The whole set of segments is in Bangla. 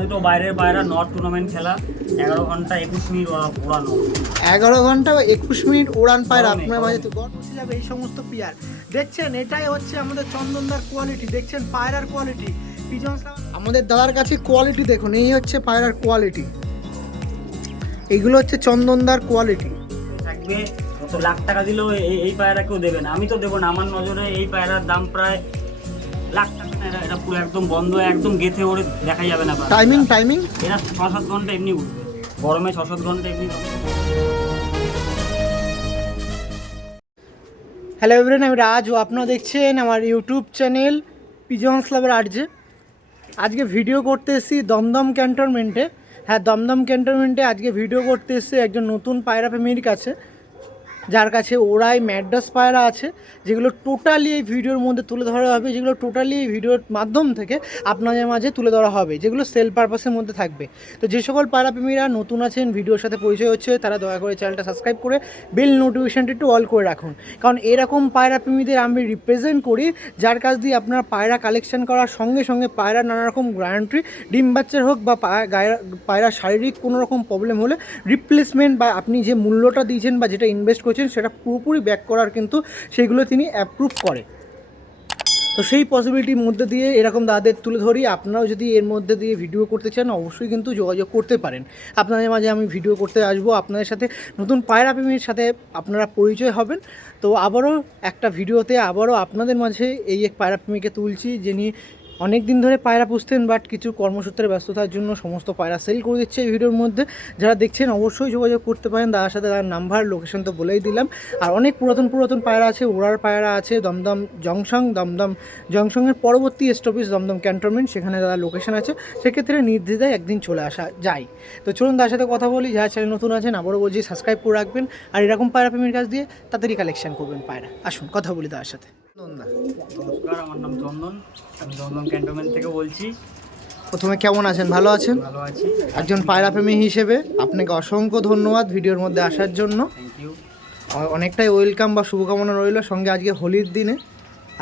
দুটো বাইরের পায়রা নট টুর্নামেন্ট খেলা 11 ঘন্টা 21 মিনিট ওড়ানো। 11 ঘন্টা 21 মিনিট উড়ান পায়রা আপনার মাঝে তো বসে যাবে এই সমস্ত পেয়ার। দেখছেন এটাই হচ্ছে আমাদের চন্দনদার কোয়ালিটি, দেখছেন পায়রার কোয়ালিটি। আমাদের দাদার কাছে কোয়ালিটি দেখুন, এই হচ্ছে পায়রার কোয়ালিটি, এইগুলো হচ্ছে চন্দনদার কোয়ালিটি। থাকবে তো লাখ টাকা দিলেও এই পায়রা কেউ দেবে না, আমি তো দেবো না। আমার নজরে এই পায়রার দাম প্রায় লাখ টাকা না। এটা পুরো একদম বন্ধ, একদম গেথে ওরে দেখা যাবে না। টাইমিং এরা 6-7 ঘন্টা এমনি উঠবে, গরমে 6-7 ঘন্টা এমনি। হ্যালো এভরিওয়ান, আমি রাজ ও আপনারা দেখছেন আমার ইউটিউব চ্যানেল পিজন্স লাভার আরজে। আজকে ভিডিও করতে এসেছি দমদম ক্যান্টনমেন্টে। হ্যাঁ, দমদম ক্যান্টনমেন্টে আজকে ভিডিও করতে এসেছি একজন নতুন পায়রা প্রেমীর কাছে, যার কাছে ওরাই ম্যাড্রাস পায়রা আছে, যেগুলো টোটালি এই ভিডিওর মধ্যে তুলে ধরা হবে, যেগুলো টোটালি এই ভিডিওর মাধ্যম থেকে আপনাদের মাঝে তুলে ধরা হবে, যেগুলো সেল পারপাসের মধ্যে থাকবে। তো যে সকল পায়রা প্রেমীরা নতুন আছেন, ভিডিওর সাথে পরিচয় হচ্ছে, তারা দয়া করে চ্যানেলটা সাবস্ক্রাইব করে বেল নোটিফিকেশানটা একটু অল করে রাখুন। কারণ এরকম পায়রা প্রেমীদের আমি রিপ্রেজেন্ট করি, যার কাছ দিয়ে আপনারা পায়রা কালেকশন করার সঙ্গে সঙ্গে পায়রা নানা রকম গ্যারান্টি, ডিম বাচ্চার হোক বা পায়রা শারীরিক কোনো রকম প্রবলেম হলে রিপ্লেসমেন্ট বা আপনি যে মূল্যটা দিয়েছেন বা যেটা ইনভেস্ট করছেন সেটা পুরোপুরি ব্যাক করার কিন্তু সেইগুলো তিনি অ্যাপ্রুভ করে। তো সেই পসিবিলিটির মধ্যে দিয়ে এরকম দাদাদের তুলে ধরি। আপনারাও যদি এর মধ্যে দিয়ে ভিডিও করতে চান অবশ্যই কিন্তু যোগাযোগ করতে পারেন। আপনাদের মাঝে আমি ভিডিও করতে আসবো, আপনাদের সাথে নতুন পায়রা প্রেমীর সাথে আপনারা পরিচয় হবেন। তো আবারও একটা ভিডিওতে আবারও আপনাদের মাঝে এই এক পায়রা প্রেমীকে তুলছি, যিনি অনেক দিন ধরে পায়রা পুষতেন, বাট কিছু কর্মসূত্রে ব্যস্ততার জন্য সমস্ত পায়রা সেল করে দিচ্ছে এই ভিডিওর মধ্যে। যারা দেখছেন অবশ্যই যোগাযোগ করতে পারেন দাদার সাথে। তার নাম্বার লোকেশন তো বলেই দিলাম। আর অনেক পুরাতন পায়রা আছে, ওড়ার পায়রা আছে দমদম জংশনের পরবর্তী স্টপেজ দমদম ক্যান্টনমেন্ট, সেখানে দাদা লোকেশন আছে। সেক্ষেত্রে নির্দ্বিধায় একদিন চলে আসা যায়। তো চলুন তার সাথে কথা বলি। যারা চ্যানেল নতুন আছেন আবারও বলছি সাবস্ক্রাইব করে রাখবেন, আর এরকম পায়রা প্রেমীর কাছ দিয়ে তাড়াতাড়ি কালেকশন করবেন পায়রা। আসুন কথা বলি তার সাথে। নমস্কার, আমার নাম চন্দন, আমি দমদম ক্যান্টনমেন্ট থেকে বলছি। প্রথমে কেমন আছেন? ভালো আছেন? ভালো আছি। একজন পায়রা প্রেমী হিসেবে আপনাকে অসংখ্য ধন্যবাদ ভিডিওর মধ্যে আসার জন্য। Thank you. অনেকটাই ওয়েলকাম বা শুভকামনা রইল। সঙ্গে আজকে হোলির দিনে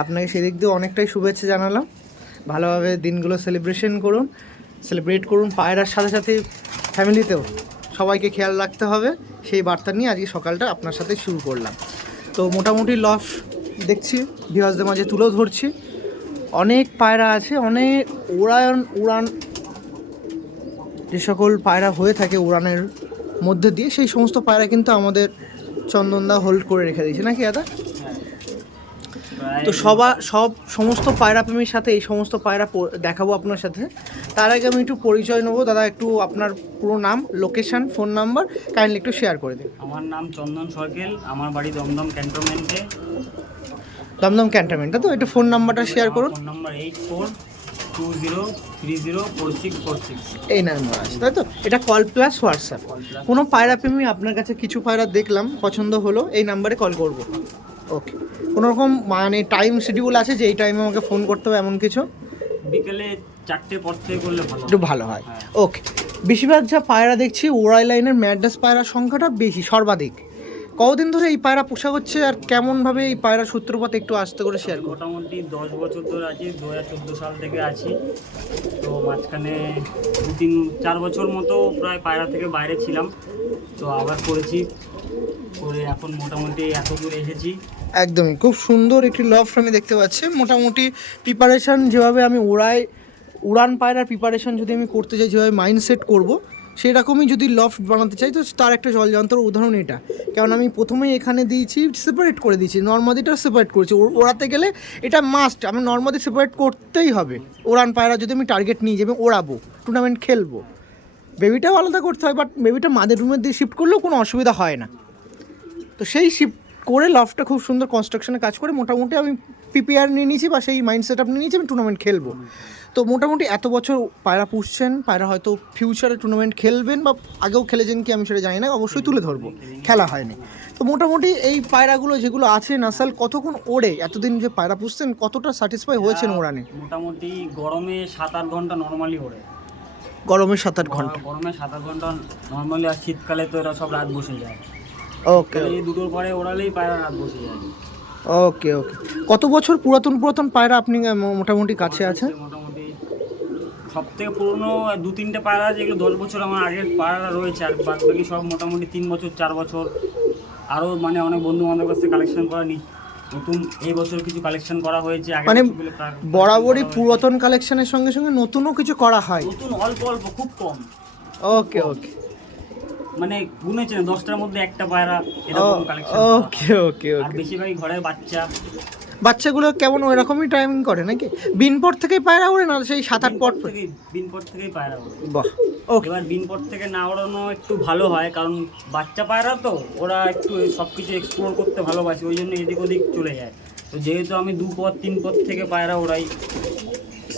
আপনাকে সেদিক দিয়ে অনেকটাই শুভেচ্ছা জানালাম। ভালোভাবে দিনগুলো সেলিব্রেট করুন। পায়রার সাথে সাথে ফ্যামিলিতেও সবাইকে খেয়াল রাখতে হবে, সেই বার্তা নিয়ে আজকে সকালটা আপনার সাথে শুরু করলাম। তো মোটামুটি লফ দেখছি, ভিউয়ার্সদের মাঝে তুলেও ধরছি। অনেক পায়রা আছে, অনেক উড়ান যে সকল পায়রা হয়ে থাকে উড়ানের মধ্যে দিয়ে, সেই সমস্ত পায়রা কিন্তু আমাদের চন্দনদা হোল্ড করে রেখে দিয়েছে, নাকি দাদা? তো সমস্ত পায়রা প্রেমীর সাথে এই সমস্ত পায়রা দেখাবো আপনার সাথে। তার আগে আমি একটু পরিচয় নেবো। দাদা একটু আপনার পুরো নাম, লোকেশন, ফোন নাম্বার কাইন্ডলি একটু শেয়ার করে দিন। আমার নাম চন্দন সরকেল, আমার বাড়ি দমদম ক্যান্টনমেন্টে। দমদম ক্যান্টনমেন্টটা তো একটু ফোন নাম্বারটা শেয়ার করুন। Phone number 8420304646। এই নাম্বার আছে, তাই তো? এটা কল প্লাস হোয়াটসঅ্যাপ। কোনো পায়রা প্রেমী আপনার কাছে কিছু পায়রা দেখলাম, পছন্দ হলো, এই নাম্বারে কল করবো। ওকে, কোনো রকম মানে টাইম শিডিউল আছে যে এই টাইমে আমাকে ফোন করতে হবে এমন কিছু? বিকেলে 4টের পর থেকে করলে ভালো, একটু ভালো হয়। ওকে, বেশিরভাগ যা পায়রা দেখছি ওরাই লাইনের ম্যাড্রাস পায়রার সংখ্যাটা বেশি, সর্বাধিক। কতদিন ধরে এই পায়রা পোষা হচ্ছে আর কেমনভাবে এই পায়রার সূত্রপাত একটু আস্তে করে শেয়ার করুন। মোটামুটি 10 বছর ধরে আছি, 2014 সাল থেকে আছি। তো মাঝখানে 2-3-4 বছর মতো প্রায় পায়রা থেকে বাইরে ছিলাম, তো আবার করেছি, করে এখন মোটামুটি এত দূর এসেছি। একদমই খুব সুন্দর একটি লফট আমি দেখতে পাচ্ছি। মোটামুটি প্রিপারেশান যেভাবে আমি উড়ান পায়রার প্রিপারেশান যদি আমি করতে চাই, যেভাবে মাইন্ডসেট করবো সেরকমই যদি লফট বানাতে চাই, তো তার একটা জলযন্ত্র উদাহরণ এটা। কারণ আমি প্রথমেই এখানে দিয়েছি, সেপারেট করে দিয়েছি, নর্মাদিটা সেপারেট করেছি। ওড়াতে গেলে এটা মাস্ট, আমি নর্মাদি সেপারেট করতেই হবে। উড়ান পায়রা যদি আমি টার্গেট নিই যে আমি ওড়াবো, টুর্নামেন্ট খেলবো, বেবিটাও আলাদা করতে হয়, বাট বেবিটা মাদের রুমের দিয়ে শিফট করলেও কোনো অসুবিধা হয় না। তো সেই শিফট করে লফটটা খুব সুন্দর কনস্ট্রাকশনে কাজ করে মোটামুটি আমি পিপিআর নিয়ে নিয়েছি বা সেই মাইন্ড সেট আপ নিয়ে নিয়েছি আমি টুর্নামেন্ট খেলবো। তো মোটামুটি এত বছর পায়রা পুষছেন, পায়রা হয়তো ফিউচারে টুর্নামেন্ট খেলবেন বা আগেও খেলেছেন কি আমি সেটা জানি না, অবশ্যই তুলে ধরবো, খেলা হয়নি। তো মোটামুটি এই পায়রাগুলো যেগুলো আছে নাসাল, কতক্ষণ ওড়ে? এতদিন যে পায়রা পুষছেন কতটা স্যাটিসফাই হয়েছেন ওড়ানে? মোটামুটি গরমে 7-8 ঘন্টা নর্মালি ওড়ে। গরমে 7-8 ঘন্টা? গরমে 7-8 ঘন্টা নর্মালি। আর শীতকালে তো এরা সব রাত বসে যায়। ওকে, এই দুটোর পরে ওড়ালেই পায়রা রাত বসে যায়। ওকে। কত বছর পুরাতন পায়রা আপনি মোটামুটি কাছে আছে? মোটামুটি সব থেকে পুরনো 2-3টে পায়রা আছে, যেগুলো 10 বছর আমার আগের পায়রা রয়েছে, আর বাদ বাকি সব মোটামুটি 3 বছর 4 বছর। আরও মানে অনেক বন্ধু বান্ধব কাছে কালেকশন করা নতুন এই বছর কিছু কালেকশন করা হয়েছে। মানে বরাবরই পুরাতন কালেকশনের সঙ্গে সঙ্গে নতুনও কিছু করা হয়? নতুন অল্প অল্প, খুব কম। ওকে ওকে, মানে গুনেছে না, 10টার মধ্যে একটা পায়রা এরকম কালেকশন। ওকে ওকে আর ওকে। বেশিরভাগই ঘরের বাচ্চাগুলো কেমন ওই রকমই টাইমিং করে নাকি? বিনপট থেকেই পায়রা ওড়ে না সেই 7-8 পট? বিনপট থেকেই পায়রা ওড়ে। বাহ, ওকে। এবার বিনপট থেকে না ওড়ানো একটু ভালো হয়, কারণ বাচ্চা পায়রা তো ওরা একটু সব কিছু এক্সপ্লোর করতে ভালোবাসে, ওই জন্য এদিক ওদিক চলে যায়। তো যেহেতু আমি 2 পথ 3 পথ থেকে পায়রা ওড়াই,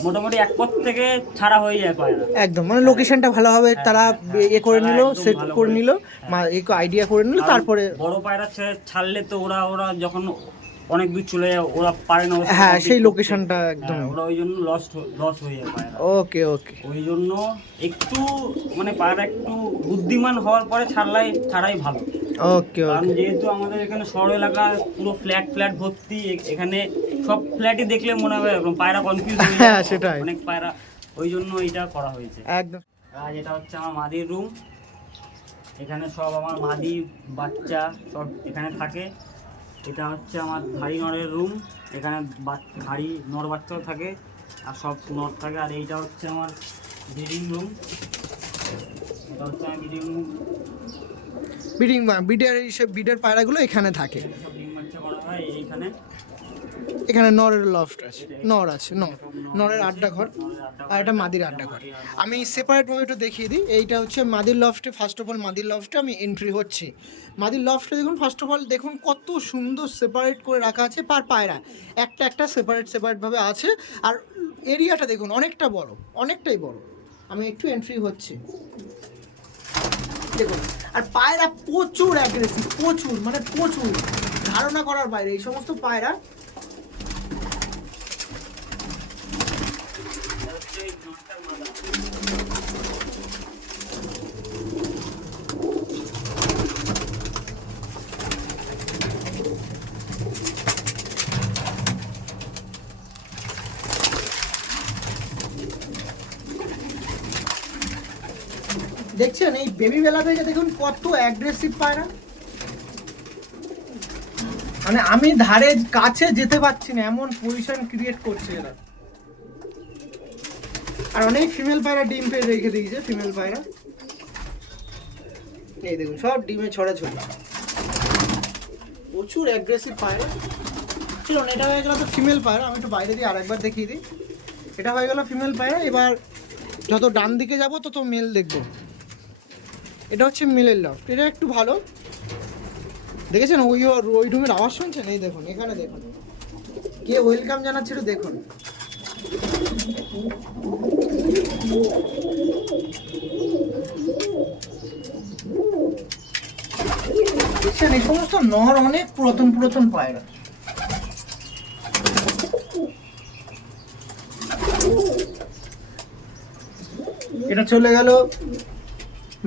মোটামুটি 1 পথ থেকে ছাড়া হয়ে যায় পায়রা। একদম, মানে লোকেশনটা ভালো হবে, তারা এ করে নিল, সেট করে নিল, আইডিয়া করে নিল, তারপরে বড় পায়রা ছাড়লে তো ওরা যখন অনেক দূর চলে যায়, ওরা পারে না। হ্যাঁ, সেই লোকেশনটা একদম, ওরা ওই জন্য লস হয়ে যায় পায়রা। ওকে ওকে। ওই জন্য একটু মানে পায়রা একটু বুদ্ধিমান হওয়ার পরে ছাড়াই ভালো। ওকে কারণ ওকে। যেহেতু আমাদের এখানে শহর এলাকা পুরো ফ্ল্যাট ভর্তি, এখানে সব ফ্ল্যাটই দেখলে মনে হবে এরকম পায়রা কনফিউজ হয়ে হ্যাঁ, যায় সেটাই। অনেক পায়রা, ওই জন্য এটা করা হয়েছে একদম। আর এটা হচ্ছে আমার মাদির রুম। এখানে সব আমার মাদি বাচ্চা সব এখানে থাকে। এটা হচ্ছে আমার ধাড়ি নরের রুম, এখানে ধাড়ি নর বাচ্চাও থাকে আর সব নর থাকে। আর এইটা হচ্ছে আমার ব্রিডিং রুম, এটা হচ্ছে আমার ব্রিডিং রুম। বিডের পায়রাগুলো এখানে থাকে, সব ডিম বাচ্চা করা হয় এইখানে। এখানে নরের লফট আছে, নরের আড্ডা ঘর, আর এটা মাদির আড্ডা ঘর। আমি সেপারেটভাবে একটু দেখিয়ে দিই। এইটা হচ্ছে মাদির লফটে। ফার্স্ট অফ অল মাদির লফটে আমি এন্ট্রি হচ্ছি। মাদির লফটে দেখুন, ফার্স্ট অফ অল দেখুন কত সুন্দর সেপারেট করে রাখা আছে পার পায়রা, একটা সেপারেটভাবে আছে। আর এরিয়াটা দেখুন অনেকটাই বড়। আমি একটু এন্ট্রি হচ্ছি, দেখুন। আর পায়রা প্রচুর অ্যাগ্রেসিভ, প্রচুর ধারণা করার বাইরে এই সমস্ত পায়রা। দেখছেন এই বেবি বেলা থেকে দেখুন কত অ্যাগ্রেসিভ পায়রা, মানে আমি ধারে কাছে যেতে পারছি না এমন পজিশন ক্রিয়েট করছে এরা। আর অনেক ফিমেল পায়রা ডিম পেয়ে রেখে দিয়েছে, ফিমেল পায়রা এই দেখুন সব ডিমে ছড়াছড়ি, প্রচুর অ্যাগ্রেসিভ পায়রা। চলুন, এটা হয়ে গেল তো ফিমেল পায়রা। আমি একটু বাইরে দিয়ে আরেকবার দেখিয়ে দিই। এটা হয়ে গেল ফিমেল পায়রা। এবার যত ডান দিকে যাবো তত মেল দেখবো। এটা হচ্ছে মেলের লফট, এটা একটু ভালো। দেখেছেন ওই রুমের আওয়াজ শুনছেন? এই দেখুন, এখানে দেখুন কে ওয়েলকাম জানাচ্ছে, দেখুন। দেখছেন এই সমস্ত নর অনেক পুরাতন পায়রা। এটা চলে গেল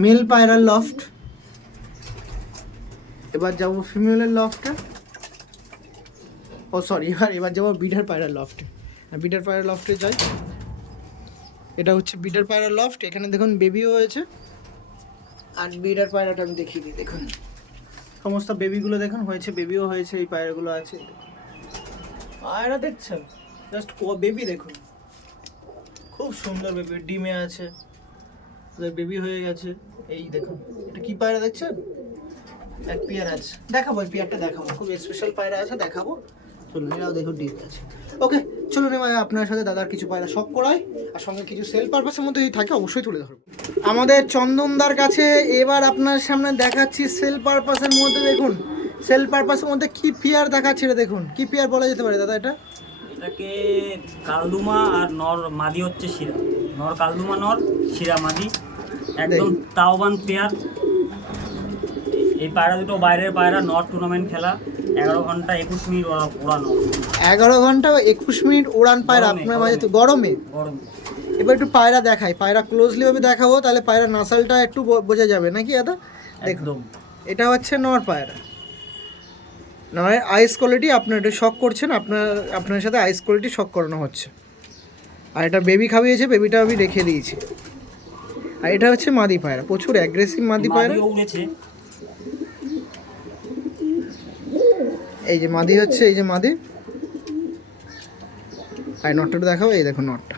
মেল পায়রার লফট। এবার যাবো ফিমেলের লফটে। ও সরি, এবার যাবো বিডার পায়রার লফটে। বিডার পায়রার লফটে যাই। এটা হচ্ছে বিডার পায়রার লফট। এখানে দেখুন বেবিও হয়েছে। আর বিডার পায়রাটা আমি দেখিয়ে দিই। দেখুন সমস্ত বেবিগুলো দেখুন হয়েছে, বেবিও হয়েছে, এই পায়রাগুলো আছে। পায়রা দেখছেন, জাস্ট বেবি দেখুন, খুব সুন্দর বেবি, ডিমে আছে, বেবি হয়ে গেছে। এই দেখুন এটা কি পায়রা দেখছেন? এক পেয়ার আছে, দেখাবো এই পেয়ারটা দেখাবো, খুব স্পেশাল পায়রা আছে, দেখাবো। চলুন, এরাও দেখুন ডিম আছে। ওকে চলুন, এবার আপনার সাথে দাদার কিছু পায়রা শখ করাই, আর সঙ্গে কিছু সেল পারপাসের মধ্যে যদি থাকে অবশ্যই তুলে ধরবো। আমাদের চন্দনদার কাছে এবার আপনার সামনে দেখাচ্ছি সেল পারপাসের মধ্যে। দেখুন সেল পারপাসের মধ্যে কি পেয়ার দেখাচ্ছি, এটা দেখুন কি পেয়ার বলা যেতে পারে দাদা এটা? এটাকে কালদুমা আর নর মাদি হচ্ছে শিরা। নর কালদুমা, নর শিরা মাদি, একদম তাওবান পেয়ার। এই পায়রা দুটো বাইরের পায়রা, নর টুর্নামেন্ট খেলা, 11 ঘন্টা 21 মিনিট ওড়ানো। 11 ঘন্টা 21 মিনিট ওড়ান পায়রা আপনার মাঝে, তো গরমে। এবার একটু পায়রা দেখাই, পায়রা ক্লোজলি ভাবে দেখাবো, তাহলে পায়রা নাসালটা একটু বোঝা যাবে নাকি দাদা? একদম। এটা হচ্ছে নর পায়রা, নরের আইস কোয়ালিটি। আপনার এটা শক করছেন, আপনার সাথে আইস কোয়ালিটি শক করানো হচ্ছে। আর এটা বেবি খাওয়িয়েছে, বেবিটা আমি রেখে দিয়েছি। আর এটা হচ্ছে মাদি পায়রা, প্রচুর অ্যাগ্রেসিভ মাদি পায়রা। মাদিও উড়েছে। এই যে মাদি হচ্ছে, এই যে মাদি। আর নটটা দেখাবো, এই দেখুন নটটা।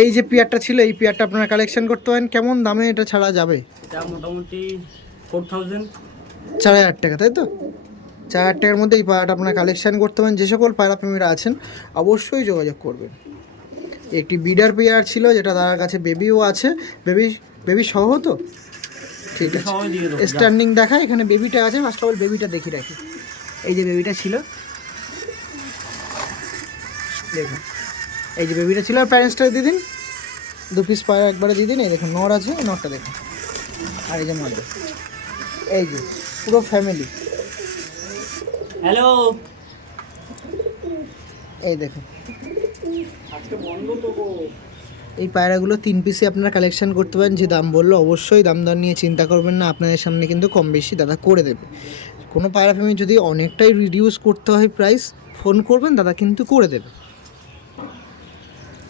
এই যে পেয়ারটা ছিল, এই পেয়ারটা আপনারা কালেকশন করতে পারেন। কেমন দামে এটা ছাড়া যাবে? এটা মোটামুটি 4000। 4000 টাকা, তাই তো? 4000 টাকার মধ্যে এই পায়রাটা আপনারা কালেকশন করতে পারেন। যে সকল পায়রা প্রেমীরা আছেন অবশ্যই যোগাযোগ করবেন। একটি বিডার পেয়ার ছিল, যেটা তার কাছে বেবিও আছে। বেবি সহ তো? ঠিক আছে, সবাই দিয়ে দেবো। স্ট্যান্ডিং দেখা, এখানে বেবিটা আছে। ফার্স্ট অফ অল বেবিটা দেখি রাখি। এই যে বেবিটা ছিল, দেখুন এই যে বেবিটা ছিল। আর প্যারেন্টসটা দিয়ে দিন, 2 পিস পায়রা একবারে দিয়ে দিন। এই দেখুন নর আছে, নরটা দেখুন। আর এই যে মাদি, এই যে পুরো ফ্যামিলি। হ্যালো, এই দেখুন আজকে বন্ধ তো গো। এই পায়রাগুলো 3 পিসে আপনারা কালেকশন করতে পারেন। যে দাম বললো অবশ্যই দাম দর নিয়ে চিন্তা করবেন না, আপনাদের সামনে কিন্তু কম বেশি দাদা করে দেবে। কোনো পায়রা ফ্যামিলি যদি অনেকটাই রিডিউস করতে হয় প্রাইস, ফোন করবেন, দাদা কিন্তু করে দেবে।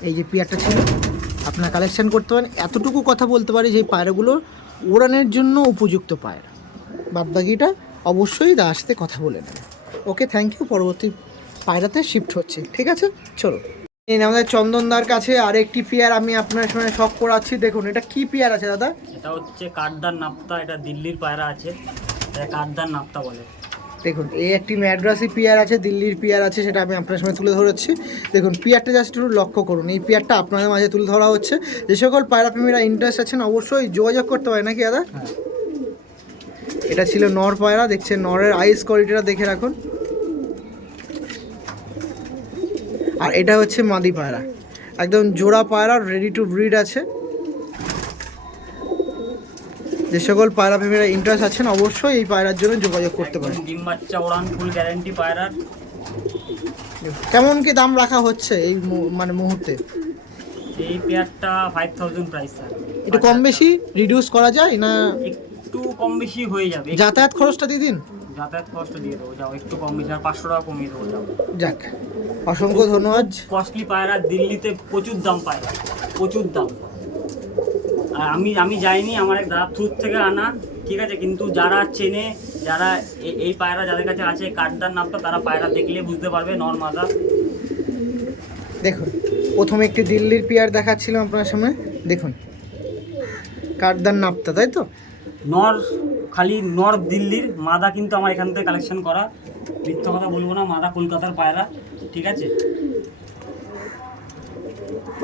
এই যে পেয়ারটা ছিল, আপনারা কালেকশন করতে পারেন। এতটুকু কথা বলতে পারি যে পায়রাগুলো উড়ানের জন্য উপযুক্ত পায়রা। বাদবাকিটা অবশ্যই দাদার সাথে কথা বলে নেবে। ওকে, থ্যাংক ইউ। পরবর্তী পায়রাতে শিফট হচ্ছে, ঠিক আছে? চলো। এই আমাদের চন্দনদার কাছে আরেকটি পেয়ার আমি আপনার সঙ্গে শখ করাচ্ছি। দেখুন এটা কি পেয়ার আছে দাদা? এটা হচ্ছে কাঠদার নাপ্তা। এটা দিল্লির পায়রা আছে, এটা কাঠদার নাপ্তা বলে। দেখুন এই একটি ম্যাড্রাসি পেয়ার আছে, দিল্লির পেয়ার আছে, সেটা আমি আপনার সামনে তুলে ধরেছি। দেখুন পেয়ারটা জাস্ট একটু লক্ষ্য করুন। এই পেয়ারটা আপনাদের মাঝে তুলে ধরা হচ্ছে। যে সকল পায়রা প্রেমীরা ইন্টারেস্ট আছেন অবশ্যই যোগাযোগ করতে পারে, নাকি দাদা? হ্যাঁ। এটা ছিল নর পায়রা, দেখছেন নরের আইস কোয়ালিটিটা দেখে রাখুন। আর এটা হচ্ছে মাদি পায়রা, একদম জোড়া পায়রা, রেডি টু ব্রিড আছে। যে সকল পায়রা প্রেমীরা ইন্টারেস্ট আছেন অবশ্যই এই পায়রার জন্য যোগাযোগ করতে পারেন। ডিম বাচ্চা ওড়ান, ফুল গ্যারান্টি পায়রার। কেমন কি দাম রাখা হচ্ছে এই মানে মুহূর্তে? এই পেয়ারটা 5000 প্রাইস স্যার। একটু কম বেশি রিডিউস করা যায় না? একটু কম বেশি হয়ে যাবে। যাতায়াত খরচটা দিয়ে দিন। যাতায়াত কষ্ট দিয়ে দেবো, যাও একটু কম বেশি। আর 500 টাকা কমিয়ে দেবো, যাও। যাক, অসংখ্য ধন্যবাদ। কস্টলি পায়রা, দিল্লিতে প্রচুর দাম পায়রা, প্রচুর দাম। আর আমি যাইনি, আমার এক দাদা থ্রুর থেকে আনা, ঠিক আছে? কিন্তু যারা চেনে, যারা এই পায়রা যাদের কাছে আছে কাঠদার নামটা, তারা পায়রা দেখলে বুঝতে পারবে নর মাদা। দেখুন প্রথমে একটি দিল্লির পেয়ার দেখাচ্ছিলাম আপনার সামনে। দেখুন কাঠদার নাপতা, তাই তো? নর, খালি নর দিল্লির, মাদা কিন্তু আমার এখান থেকে কালেকশন করা। মিথ্যা কথা বলবো না, মাদা কলকাতার পায়রা, ঠিক আছে?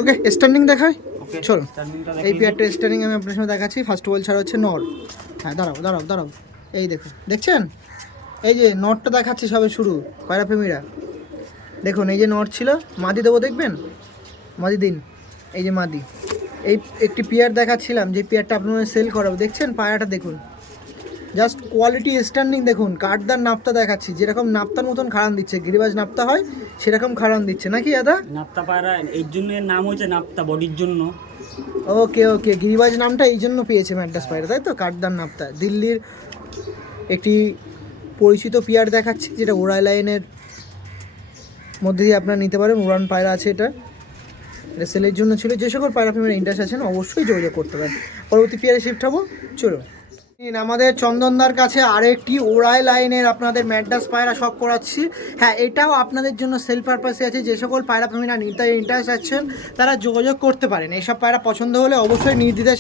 ওকে, স্ট্যান্ডিং দেখাই। ওকে, চলো টার্নিংটা এই দেখিয়ে পেয়ারটা স্ট্যান্ডিং আমি আপনার সামনে দেখাচ্ছি। ফার্স্ট অফ অল ছাড়া হচ্ছে নর। হ্যাঁ দাঁড়াও দাঁড়াও দাঁড়াও, এই দেখুন, দেখছেন? এই যে নটটা দেখাচ্ছি সবে শুরু, পায়রা প্রেমীরা দেখুন। এই যে নট ছিল, মাদি দেবো, দেখবেন? মাদি দিন, এই যে মাদি। এই একটি পেয়ার দেখাচ্ছিলাম, যে পেয়ারটা আপনারা সেল করাবো। দেখছেন পায়রাটা দেখুন, জাস্ট কোয়ালিটি স্ট্যান্ডিং দেখুন। কাঠদার নাপতা দেখাচ্ছি, যেরকম নাপতার মতন খাড়ান দিচ্ছে, গিরিবাজ নাপতা হয় সেরকম খাড়ান দিচ্ছে, নাকি দাদা? নাপ্তা পায়রা এর জন্য এর নাম হচ্ছে নাপ্তা, বডির জন্য। ওকে ওকে, গিরিবাজ নামটা এই জন্য পেয়েছে ম্যাড্রাস পায়রা, তাই তো? কাঠদার নাপতা দিল্লির একটি পরিচিত পেয়ার দেখাচ্ছি, যেটা ওড়াই লাইনের মধ্যে দিয়ে আপনারা নিতে পারেন। উড়ান পায়রা আছে, এটা সেলের জন্য ছিল। যে সকল পায়রা প্রেমীরা ইন্টারেস্ট আছেন অবশ্যই যোগাযোগ করতে পারেন। পরবর্তী পেয়ারে শিফট হবো, চলো। আমাদের চন্দনদার কাছে আরেকটি ওড়াই লাইনের আপনাদের ম্যাড্রাস পায়রা শখ করাচ্ছি। হ্যাঁ, এটাও আপনাদের জন্য সেল পারপাসে আছে। যে সকল পায়রা প্রেমীরা নিতে ইন্টারেস্ট আছেন তারা যোগাযোগ করতে পারেন। এইসব পায়রা পছন্দ হলে অবশ্যই নির্দ্বিধায়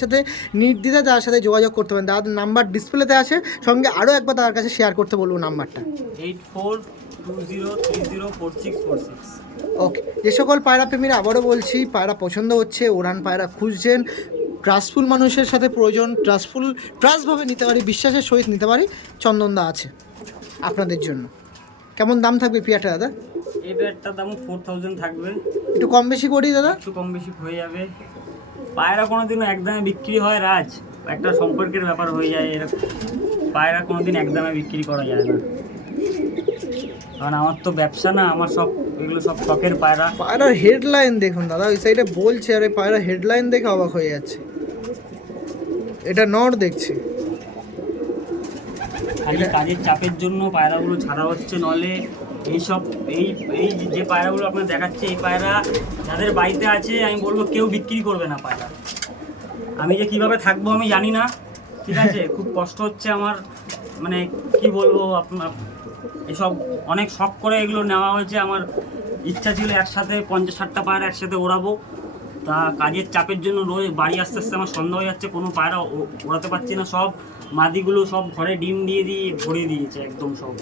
তার সাথে যোগাযোগ করতে পারেন। তার নাম্বার ডিসপ্লেতে আছে, সঙ্গে আরও একবার তার কাছে শেয়ার করতে বলবো নাম্বারটা। 8420304646। ওকে, যে সকল পায়রা প্রেমীরা, আবারও বলছি, পায়রা পছন্দ হচ্ছে, ওড়ান পায়রা খুঁজছেন, ট্রাস্টফুল মানুষের সাথে প্রয়োজন, ট্রাস্টভাবে নিতে পারি, বিশ্বাসের সহিত নিতে পারি, চন্দনদা আছে আপনাদের জন্য। কেমন দাম থাকবে পেয়ারটা দাদা? এই পেয়ারটার দাম 4000 থাকবে। একটু কম বেশি করি দাদা? একটু কম বেশি হয়ে যাবে। পায়রা কোনোদিনও একদমে বিক্রি হয় রাজ, একটা সম্পর্কের ব্যাপার হয়ে যায় এরকম। পায়রা কোনোদিন একদমে বিক্রি করা যায় না, কারণ আমার তো ব্যবসা না, আমার সব এগুলো সব শখের পায়রা। পায়রার হেডলাইন দেখুন দাদা, ওই সাইডে বলছে, আর এই পায়রার হেডলাইন দেখে অবাক হয়ে যাচ্ছে। এটা নট দেখছি, খালি কাজের চাপের জন্য পায়রাগুলো ছাড়া হচ্ছে, নলে এইসব এই এই যে পায়রাগুলো আপনার দেখাচ্ছে, এই পায়রা যাদের বাড়িতে আছে আমি বলবো কেউ বিক্রি করবে না পায়রা। আমি যে কিভাবে থাকবো আমি জানি না, ঠিক আছে, খুব কষ্ট হচ্ছে আমার, মানে কি বলবো আপনার, এসব অনেক শখ করে এগুলো নেওয়া হয়েছে। আমার ইচ্ছা ছিল একসাথে 50-60টা পায়রা একসাথে ওড়াবো, তা কাজের চাপের জন্য রোজ বাড়ি আস্তে আস্তে আমার সন্ধ্যা হয়ে যাচ্ছে, কোনো পায়রা ওড়াতে পারছি না। সব মাদিগুলো সব ঘরে ডিম দিয়ে ভরিয়ে দিয়েছে একদম সব।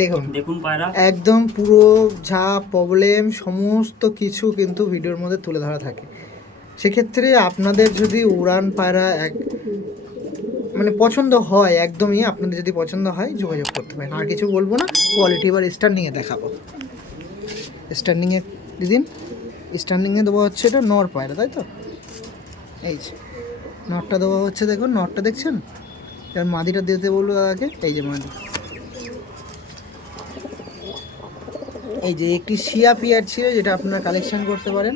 দেখুন দেখুন পায়রা একদম পুরো যা প্রবলেম সমস্ত কিছু কিন্তু ভিডিওর মধ্যে তুলে ধরা থাকে। সেক্ষেত্রে আপনাদের যদি উড়ান পায়রা মানে পছন্দ হয়, একদমই আপনাদের যদি পছন্দ হয় যোগাযোগ করতে পারেন। আর কিছু বলবো না, কোয়ালিটি এবার স্ট্যান্ডিংয়ে দেখাবো। স্ট্যান্ডিংয়ে দিদিন, স্ট্যান্ডিংয়ে দেওয়া হচ্ছে এটা নর পায়রা, তাই তো? এই যে নটটা দেওয়া হচ্ছে, দেখুন নটটা দেখছেন। এবার মাদিটা দিতে বলবো দাদাকে, এই যে মাদি। এই যে একটি শিয়া পিয়ার ছিল যেটা আপনারা কালেকশন করতে পারেন,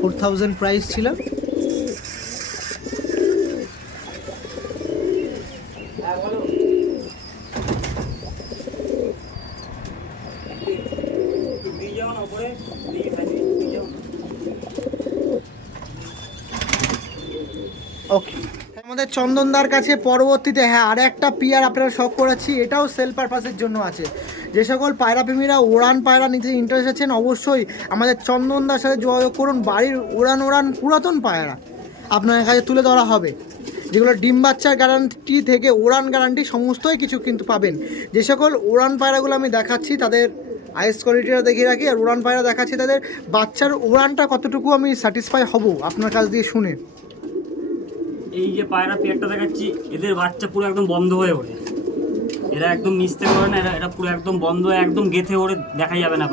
4000 প্রাইস ছিল। ওকে, আমাদের চন্দনদার কাছে পরবর্তীতে আর একটা পিয়ার আপনারা শখ করাচ্ছি, এটাও সেল পারপাসের জন্য আছে। যে সকল পায়রা প্রেমীরা ওড়ান পায়রা নিতে ইন্টারেস্ট আছেন অবশ্যই আমাদের চন্দনদার সাথে যোগাযোগ করুন। বাড়ির ওড়ান পুরাতন পায়রা আপনার কাছে তুলে ধরা হবে, যেগুলো ডিম বাচ্চার গ্যারান্টি থেকে ওড়ান গ্যারান্টি সমস্তই কিছু কিন্তু পাবেন। যে সকল ওড়ান পায়রাগুলো আমি দেখাচ্ছি তাদের আইস কোয়ালিটিটা দেখিয়ে রাখি, আর ওড়ান পায়রা দেখাচ্ছি তাদের বাচ্চার ওড়ানটা কতটুকু আমি স্যাটিসফাই হব আপনার কাছ দিয়ে শুনে। এই যে পায়রা পেয়ারটা দেখাচ্ছি, এদের বাচ্চা পুরো একদম বন্ধ হয়ে ওঠে, এরা একদম মিশতে পারে না, এরা পুরো একদম বন্ধ হয়ে একদম গেথে ওড়ে, দেখা যাবে না।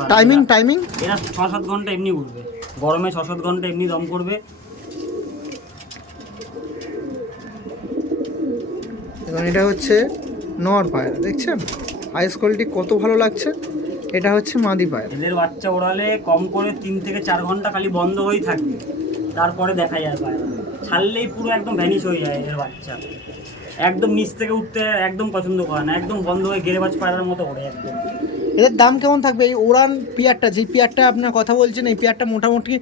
টাইমিং এরা 6-7 ঘন্টা এমনি উঠবে, গরমে 6-7 ঘন্টা এমনি দম করবে। এবং এটা হচ্ছে নর পায়রা, দেখছেন আইস কোয়ালিটি কত ভালো লাগছে। এটা হচ্ছে মাদি পায়রা। এদের বাচ্চা ওড়ালে কম করে 3 থেকে 4 ঘন্টা খালি বন্ধ হয়েই থাকবে, তারপরে দেখা যায় পায়রা ছাড়লেই পুরো একদম ভ্যানিশ হয়ে যায়। এদের বাচ্চা একদম নিচ থেকে উঠতে একদম পছন্দ করে না, একদম বন্ধ হয়ে গেরেবাজ পায়রার মতো ওড়ে একদম। এদের দাম কেমন থাকবে? এই ওড়ান পিয়ারটা, যে পিয়ারটা আপনার কথা বলছেন, এই পিয়ারটা মোটামুটি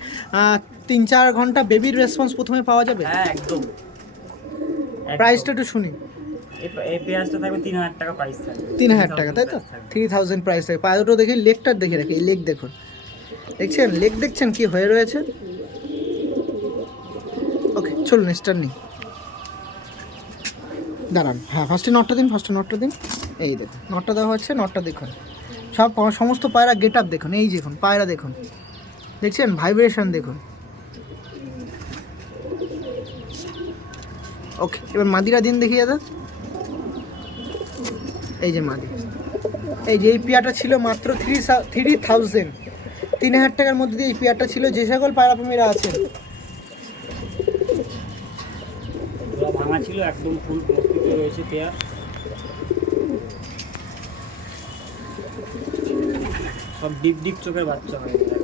3-4 ঘন্টা বেবির রেসপন্স প্রথমে পাওয়া যাবে। হ্যাঁ একদম। প্রাইসটা একটু শুনি। এই পেঁয়াজটা থাকবে 3000 টাকা প্রাইস থাকবে। 3000 টাকা, তাই তো? 3000 প্রাইস থাকবে। পায়ে দুটো দেখি, লেগটা দেখে রাখি, এই লেগ দেখুন, দেখছেন লেগ দেখছেন কি হয়ে রয়েছে। ওকে চলুন স্টার্নিং দাঁড়ান। হ্যাঁ ফার্স্টে নটটা দিন, এই দেখুন নটটা দেওয়া হচ্ছে। নটটা দেখুন, সমস্ত পায়রা গেট আপ দেখুন, এই দেখুন পায়রা দেখুন, দেখছেন ভাইব্রেশন দেখুন। ওকে, এবার মাদিরা দিন দেখি দাদা। এই যে মাদি, এই যে এই পেয়ারটা ছিল মাত্র 3000 টাকার মধ্যে দিয়ে এই পেয়ারটা ছিল। যে সকল পায়রা প্রেমীরা আছেন, ভাঙা ছিল একদম ফুল প্রস্তুত রয়েছে পেয়ার। সব ডিপ চোখের বাচ্চা হয়ে গেছে।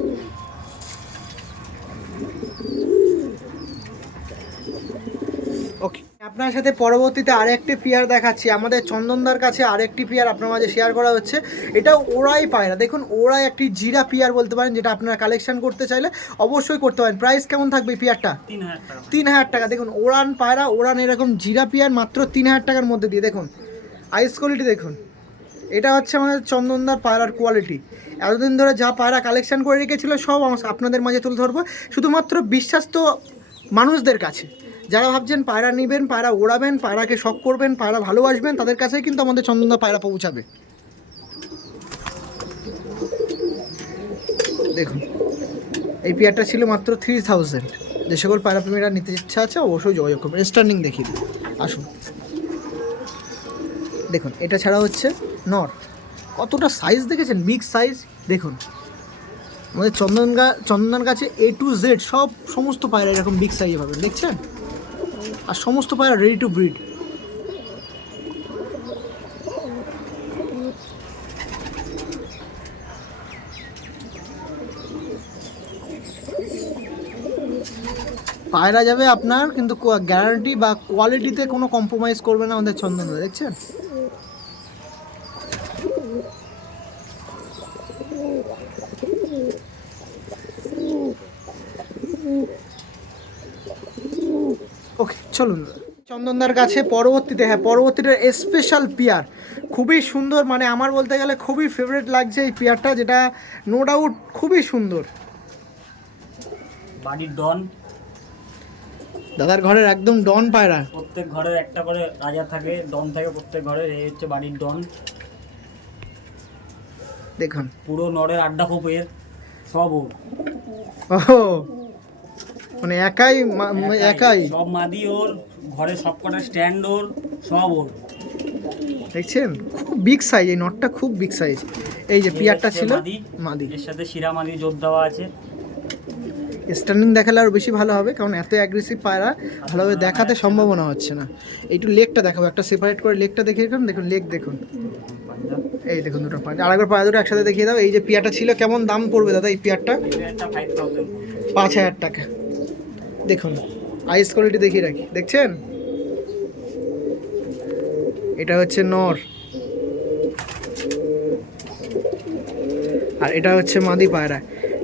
ওকে, আপনার সাথে পরবর্তীতে আরেকটি পেয়ার দেখাচ্ছি। আমাদের চন্দনদার কাছে আরেকটি পেয়ার আপনার মাঝে শেয়ার করা হচ্ছে। এটা ওরাই পায়রা, দেখুন ওরাই একটি জিরা পেয়ার বলতে পারেন, যেটা আপনারা কালেকশন করতে চাইলে অবশ্যই করতে পারেন। প্রাইস কেমন থাকবে এই পেয়ারটা? 3000 টাকা। দেখুন ওড়ান পায়রা, ওড়ান এরকম জিরা পেয়ার মাত্র 3000 টাকার মধ্যে দিয়ে। দেখুন আইস কোয়ালিটি দেখুন, এটা হচ্ছে আমাদের চন্দনদার পায়রার কোয়ালিটি। এতদিন ধরে যা পায়রা কালেকশন করে রেখেছিল সব আপনাদের মাঝে তুলে ধরবো, শুধুমাত্র বিশ্বাস্ত মানুষদের কাছে। যারা ভাবছেন পায়রা নেবেন, পায়রা ওড়াবেন, পায়রাকে শখ করবেন, পায়রা ভালোবাসবেন, তাদের কাছেই কিন্তু আমাদের চন্দনদা পায়রা পৌঁছাবে। দেখুন এই পেয়ারটা ছিল মাত্র 3000। যে সকল পায়রা প্রেমীরা নিতে ইচ্ছা আছে অবশ্যই যোগাযোগ করবেন। স্টার্নিং দেখিয়ে দিন, আসুন দেখুন। এটা ছাড়া হচ্ছে নর, কতটা সাইজ দেখেছেন, বিগ সাইজ দেখুন। আমাদের চন্দনদার কাছে A to Z সমস্ত পায়রা এরকম বিগ সাইজে পাবেন, দেখছেন। আর সমস্ত পায়রা রেডি টু ব্রিড। পায়রা যাবে আপনার, কিন্তু গ্যারান্টি বা কোয়ালিটিতে কোনো কম্প্রোমাইজ করবে না আমাদের চন্দনদা, দেখছেন? ওকে, চলুন চন্দনদার কাছে পরবর্তীতে স্পেশাল পেয়ার, খুবই সুন্দর, মানে আমার বলতে গেলে খুবই ফেভারিট লাগছে এই পেয়ারটা, যেটা নো ডাউট খুবই সুন্দর। বাড়ির ডন, দাদার ঘরের একদম ডন পায়রা। প্রত্যেক ঘরের একটা করে রাজা থাকে, ডন থাকে প্রত্যেক ঘরে। এই হচ্ছে বাড়ির ডন, দেখুন পুরো নরের আড্ডা খোপের সব ওর। ও মানে একাই সব মাদি ওর, ঘরে সব কটা স্ট্যান্ড ওর, সব ওর। দেখছেন খুব বিগ সাইজ, এই নটটা খুব বিগ সাইজ। এই যে পিয়ারটা ছিল মাদি, এর সাথে শিরা মাদি জোর দেওয়া আছে। স্ট্যান্ডিং দেখালে আরও বেশি ভালো হবে, কারণ এত অ্যাগ্রেসিভ পায়রা ভালোভাবে দেখাতে সম্ভাবনা হচ্ছে না। একটু লেগটা দেখাবো, একটা সেপারেট করে লেগটা দেখিয়ে দেখুন, দেখুন লেগ দেখুন, এই দেখুন দুটো পাঁচ। আরেকবার পায়রা দুটো একসাথে দেখিয়ে দাও। এই যে পিয়ারটা ছিল, কেমন দাম পড়বে দাদা এই পিয়ারটা? 5,000 টাকা। দেখুন আইস কোয়ালিটি দেখিয়ে রাখি, দেখছেন? এটা হচ্ছে নর, আর এটা হচ্ছে মাদি পায়রা।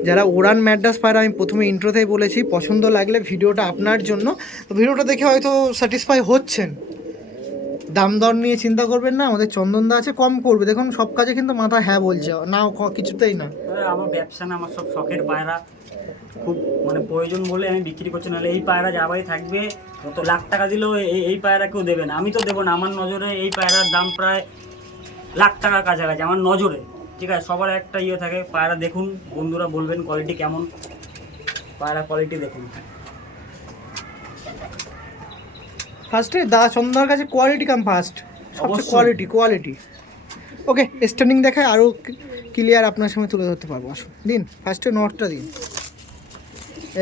যারা ওরান ম্যাড্রাস পায়রা, আমি প্রথমে ইন্ট্রোতেই বলেছি, পছন্দ লাগলে ভিডিওটা আপনার জন্য। তো ভিডিওটা দেখে হয়তো স্যাটিসফাই হচ্ছেন, দাম দর নিয়ে চিন্তা করবেন না, আমাদের চন্দনদা আছে, কম করবে। দেখুন সব কাজে কিন্তু মাথা হ্যাঁ বলছে না, কিছুতেই না। আমার ব্যবসা না, আমার সব শখের পায়রা, খুব মানে প্রয়োজন বলে আমি বিক্রি করছি। নাহলে এই পায়রা যা বাড়ি থাকবে, কত লাখ টাকা দিলেও এই পায়রা কেউ দেবে না। আমি তো দেবো না, আমার নজরে এই পায়রার দাম প্রায় লাখ টাকার কাছাকাছি আমার নজরে। ঠিক আছে, সবার একটা ইয়ে থাকে। পায়রা দেখুন, বন্ধুরা বলবেন কোয়ালিটি কেমন, পায়রা কোয়ালিটি দেখুন। ফার্স্টে দাদা চন্দনদার কাছে কোয়ালিটি কাম ফার্স্ট, সবচেয়ে কোয়ালিটি। ওকে, স্ট্যান্ডিং দেখায় আরও ক্লিয়ার আপনার সামনে তুলে ধরতে পারবো। আসুন দিন, ফার্স্টে নটটা দিন,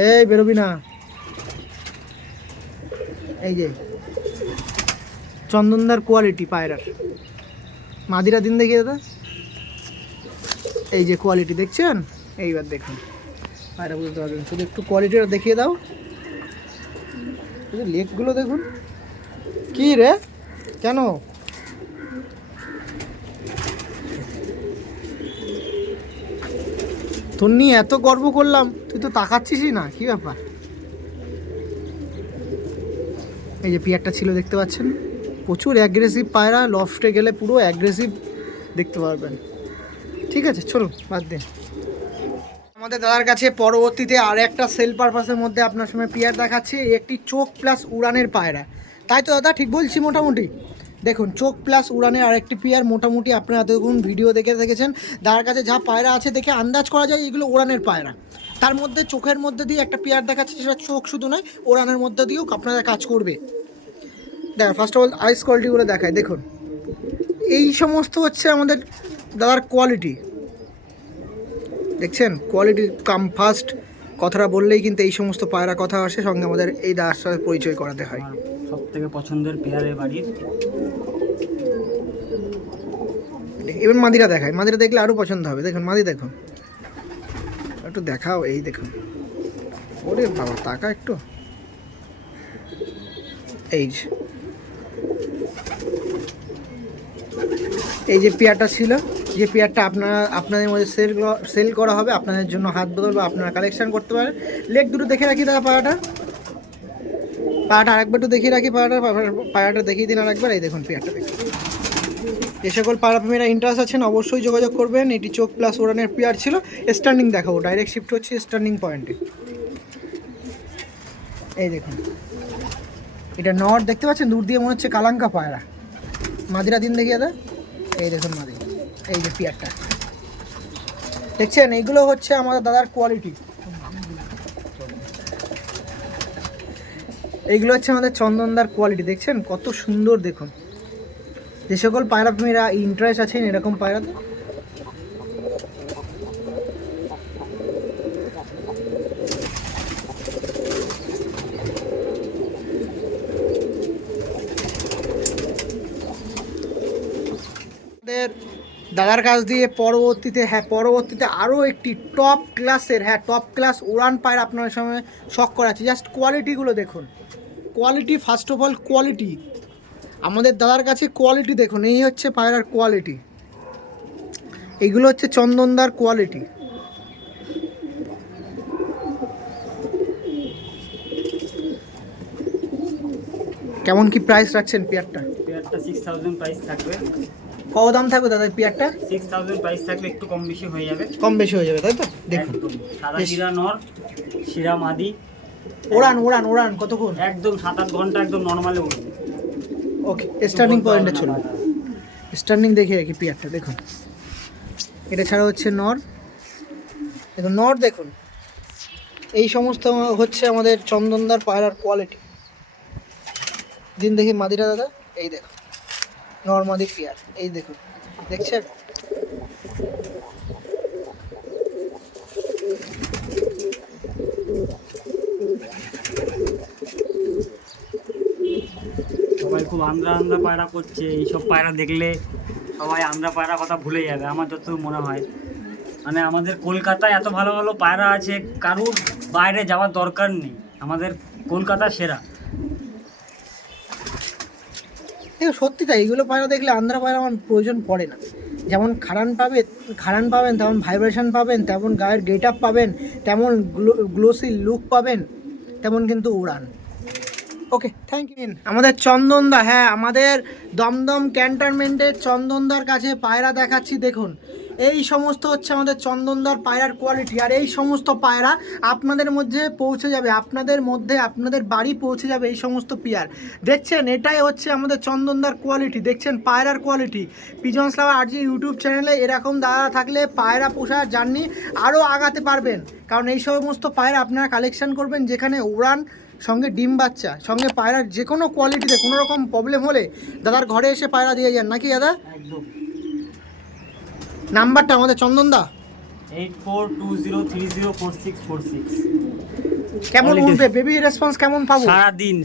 এই বেরোবি না। এই যে চন্দনদার কোয়ালিটি পায়রার, মাদিরা দিন দেখিয়ে দাদা। এই যে কোয়ালিটি দেখছেন, এইবার দেখুন পায়রা বুঝতে পারবেন। শুধু একটু কোয়ালিটিটা দেখিয়ে দাও, শুধু লেগগুলো দেখুন। কি রে, কেন? তোর নিয়ে এত গর্ব করলাম, তুই তো তাকাচ্ছিসই না, কি ব্যাপার? এই যে পিয়ারটা ছিল দেখতে পাচ্ছেন, প্রচুর অ্যাগ্রেসিভ পায়রা, লফটে গেলে পুরো অ্যাগ্রেসিভ দেখতে পারবেন। ঠিক আছে, চলুন বাদ দিন। আমাদের দাদার কাছে পরবর্তীতে আর একটা সেল পারপাসের মধ্যে আপনার সময় পিয়ার দেখাচ্ছি, একটি চোখ প্লাস উড়ানের পায়রা। তাই তো দাদা, ঠিক বলছি মোটামুটি? দেখুন চোখ প্লাস উড়ানের আরেকটি পেয়ার, মোটামুটি আপনারা এতক্ষণ ভিডিও দেখে দেখেছেন, তার কাছে যা পায়রা আছে দেখে আন্দাজ করা যায় এগুলো ওড়ানের পায়রা। তার মধ্যে চোখের মধ্যে দিয়ে একটা পেয়ার দেখাচ্ছে, সেটা চোখ শুধু নয়, ওড়ানের মধ্যে দিয়েও আপনারা কাজ করবে। দেখেন ফার্স্ট অফ অল আইস কোয়ালিটিগুলো দেখায়, দেখুন এই সমস্ত হচ্ছে আমাদের দাদার কোয়ালিটি। দেখছেন কোয়ালিটি কাম ফার্স্ট কথাটা বললেই কিন্তু এই সমস্ত পায়রা কথা আসে, সঙ্গে আমাদের এই দাদার সাথে পরিচয় করাতে হয়। সব থেকে পছন্দের পেয়ারের বাড়ির। এবার মাদিরা দেখায়, মাদিরা দেখলে আরও পছন্দ হবে। দেখুন মাদি দেখুন, একটু দেখাও, এই দেখুন, ওরে বাবা তাকা একটু। এই যে পেয়ারটা ছিল, যে পেয়ারটা আপনাদের মধ্যে সেল করা হবে, আপনাদের জন্য হাত বদল বা আপনারা কালেকশন করতে পারেন। লেগ দুটো দেখে রাখি দাদা, পায়াটা আরেকবার একটু দেখিয়ে রাখি, পায়াটা দেখিয়ে দিন আরেকবার। এই দেখুন পেয়ারটা দেখুন। যে সকল পায়রা প্রেমীরা ইন্টারেস্ট আছেন অবশ্যই যোগাযোগ করবেন। এটি চোখ প্লাস ওড়ানের পেয়ার ছিল। স্ট্যান্ডিং দেখাবো, ডাইরেক্ট শিফট হচ্ছে স্ট্যান্ডিং পয়েন্টে। এই দেখুন এটা নর, দেখতে পাচ্ছেন দূর দিয়ে মনে হচ্ছে কালাঙ্কা পায়রা। মাদিরা দিন দেখিয়ে দাদা, এই দেখুন মাদি, এই যে পেয়ারটা দেখছেন, এইগুলো হচ্ছে আমাদের দাদার কোয়ালিটি। এইগুলো হচ্ছে আমাদের চন্দনদার কোয়ালিটি, দেখছেন কত সুন্দর। দেখুন যে সকল পায়রা প্রেমীরা ইন্টারেস্ট আছেন এরকম পায়রা, দাদার কাছ দিয়ে পরবর্তীতে আরও একটি টপ ক্লাসের টপ ক্লাস উড়ান পায়রা আপনার সামনে শখ করাচ্ছি। জাস্ট কোয়ালিটিগুলো দেখুন, quality, first of all quality. আমাদের দাদার কাছে কোয়ালিটি দেখুন, এই হচ্ছে পায়রার কোয়ালিটি, এইগুলো হচ্ছে চন্দনদার কোয়ালিটি। কেমন কি প্রাইস রাখছেন পেয়ারটা? পেয়ারটা 6000 প্রাইস থাকবে। কত দাম থাকবে দাদা পেয়ারটা? 6000 প্রাইস থাকবে, একটু কম বেশি হয়ে যাবে। কম বেশি হয়ে যাবে তাই তো? দেখুন একদম সাদা শিরা নর, শিরা মাদি। ওড়ান কতক্ষণ? একদম 7-8 ঘন্টা একদম নরমালে উড়বে। ওকে, স্টার্নিং পয়েন্টে চলুন। স্টার্নিং দেখে রাখি পেয়ারটা দেখুন। এটা ছাড়া হচ্ছে নর, দেখুন নর দেখুন। এই সমস্ত হচ্ছে আমাদের চন্দনদার পায়রার কোয়ালিটি। দিন দেখি মাদিরা দাদা, এই দেখুন নর মাদি পেয়ার, এই দেখুন, দেখছেন? সবাই খুব আন্দ্রা পায়রা করছে, এইসব পায়রা দেখলে সবাই আন্দ্রা পায়রা কথা ভুলে যাবে আমার যতদূর মনে হয়। মানে আমাদের কলকাতায় এত ভালো ভালো পায়রা আছে, কারুর বাইরে যাওয়ার দরকার নেই, আমাদের কলকাতা সেরা। সত্যি তাই, এগুলো পায়রা দেখলে আন্ধ্রা পায়রা আমার প্রয়োজন পড়ে না। যেমন খাড়ান পাবেন, তেমন ভাইব্রেশন পাবেন, তেমন গায়ের গেট আপ পাবেন, তেমন গ্লোসি লুক পাবেন, তেমন কিন্তু উড়ান। ওকে, থ্যাংক ইউ। আমাদের চন্দনদা, আমাদের দমদম ক্যান্টনমেন্টের চন্দনদার কাছে পায়রা দেখাচ্ছি দেখুন। এই সমস্ত হচ্ছে আমাদের চন্দনদার পায়রার কোয়ালিটি। আর এই সমস্ত পায়রা আপনাদের মধ্যে পৌঁছে যাবে, আপনাদের বাড়ি পৌঁছে যাবে এই সমস্ত পেয়ার। দেখছেন, এটাই হচ্ছে আমাদের চন্দনদার কোয়ালিটি। দেখছেন পায়রার কোয়ালিটি। পিজনস লাভার আরজি ইউটিউব চ্যানেলে এরকম দাদা থাকলে পায়রা পোষার জার্নি আরও আগাতে পারবেন। কারণ এই সমস্ত পায়রা আপনারা কালেকশন করবেন যেখানে উড়ান, সঙ্গে ডিম বাচ্চা, সঙ্গে পায়রার যে কোনো কোয়ালিটিতে কোনো রকম প্রবলেম হলে দাদার ঘরে এসে পায়রা দিয়ে যান, নাকি দাদা? একদম। নাম্বারটা আমাদের চন্দনদা 8420304646। কেমন উঠবে? বেবি রেসপন্স কেমন পাবো? সারাদিন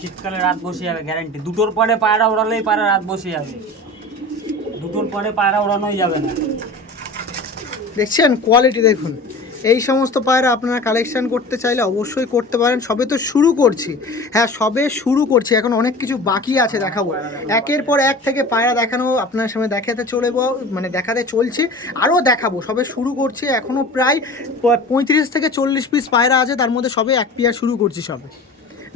শীতকালে রাত বসে যাবে গ্যারান্টি। 2টোর পরে পায়রা ওড়ালেই পায়রা রাত বসে যাবে, 2টোর পরে পায়রা ওড়ানোই যাবে না। দেখছেন কোয়ালিটি দেখুন। এই সমস্ত পায়রা আপনারা কালেকশন করতে চাইলে অবশ্যই করতে পারেন। সবে তো শুরু করছি, সবে শুরু করছি, এখন অনেক কিছু বাকি আছে দেখাবো। একের পর এক থেকে পায়রা দেখানো আপনার সামনে দেখাতে চলছি, আরও দেখাবো। সবে শুরু করছি, এখনও প্রায় 35 থেকে 40 পিস পায়রা আছে, তার মধ্যে সবে এক পেয়ার শুরু করছি সবে।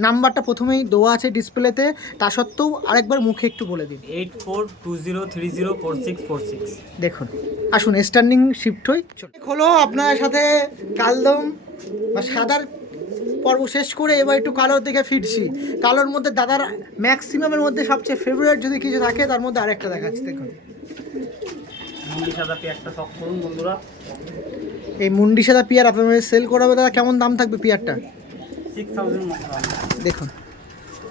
নাম্বারটা প্রথমেই দেওয়া আছে ডিসপ্লেতে, তা সত্ত্বেও আরেকবার মুখে একটু বলে দিন। 8420304646। দেখুন, আসুন স্ট্যান্ডিং শিফট হই। হলো আপনার সাথে কালদম বা সাদার পর্ব শেষ করে এবার একটু কালোর দিকে ফিরছি। কালোর মধ্যে দাদার ম্যাক্সিমামের মধ্যে সবচেয়ে ফেভারিট যদি কিছু থাকে তার মধ্যে আরেকটা দেখাচ্ছি দেখুন। মুন্ডি সাদা পেয়ারটা শখ করুন বন্ধুরা। এই মুন্ডি সাদা পেয়ার আপনাদের সেল করাবে দাদা, কেমন দাম থাকবে পেয়ারটা? 6000 মতো। দেখুন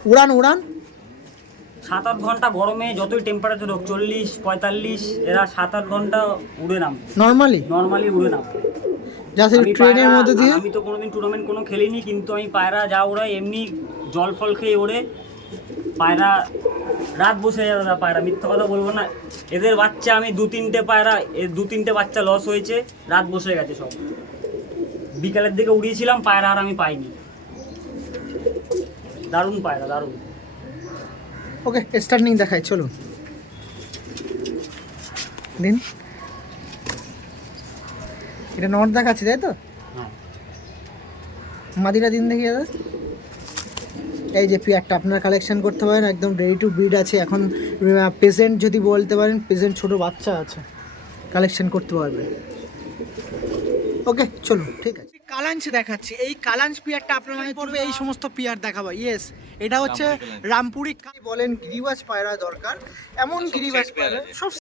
উড়ান 7-8 ঘন্টা গরমে যতই টেম্পারেচার হোক, 40-45, এরা 7-8 ঘন্টা উড়ে নামবে নর্মালি উড়ে নামবে। ট্রেনের মধ্যে দিয়ে আমি তো কোনোদিন টুর্নামেন্ট খেলিনি, কিন্তু আমি পায়রা যা ওড়াই এমনি জল ফল খেয়ে ওড়ে পায়রা রাত বসে যায় দাদা। পায়রা মিথ্যা কথা বলবো না, এদের বাচ্চা আমি 2-3টে বাচ্চা লস হয়েছে, রাত বসে গেছে সব। বিকালের দিকে উড়িয়েছিলাম পায়রা, আর আমি পাইনি। দারুণ পায়রা, দারুণ। ওকে, স্টার্নিং দেখাই, চলুন দিন। এটা নট দেখাচ্ছি তাই তো? হ্যাঁ, মাদিরা দিন দেখি দাদা। এই যে পেয়ারটা আপনারা কালেকশন করতে পারেন, একদম রেডি টু ব্রিড আছে। এখন পেশেন্ট যদি বলতে পারেন, পেশেন্ট ছোট বাচ্চা আছে, কালেকশন করতে পারবেন। ওকে, চলুন, ঠিক আছে। কালাঞ্চ দেখাচ্ছি। এই কালাঞ্চ পিয়ারটা আপনারা পড়বে, এই সমস্ত পিয়ার দেখাবো। ইয়েস, এটা হচ্ছে রামপুরি বলেন, গিরিবাজ পায়রা দরকার, এমন গিরিবাজ পায়রা সব